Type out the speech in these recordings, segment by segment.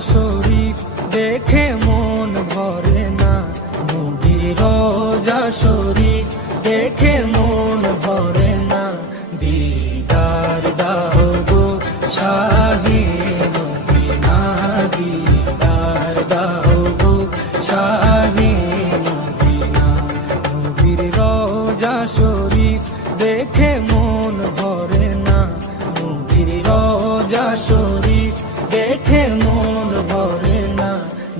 শরীফ, দেখে মন ভরে না। নবীর রোজা শরীফ, দেখে মন ভরে না। দিদার দাও শাহি শরীফ, দেখে মন ভরে না। নবীর রোজা শরীফ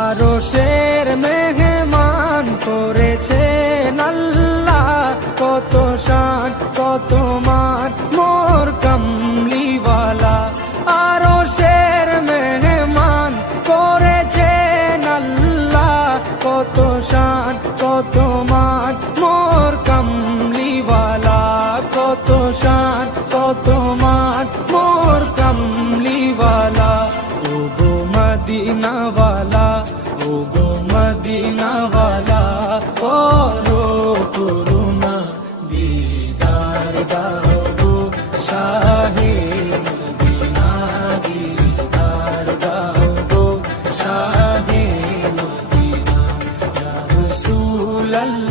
আরও শের মেহমান করেছে আল্লাহ। কত শান কত মান কত শান কত মান মোর কামলিওয়ালা কত শান কত মান মোর কামলিওয়ালা। ও গো মদিনাওয়ালা, ও গো মদিনাওয়ালা, ও Bye.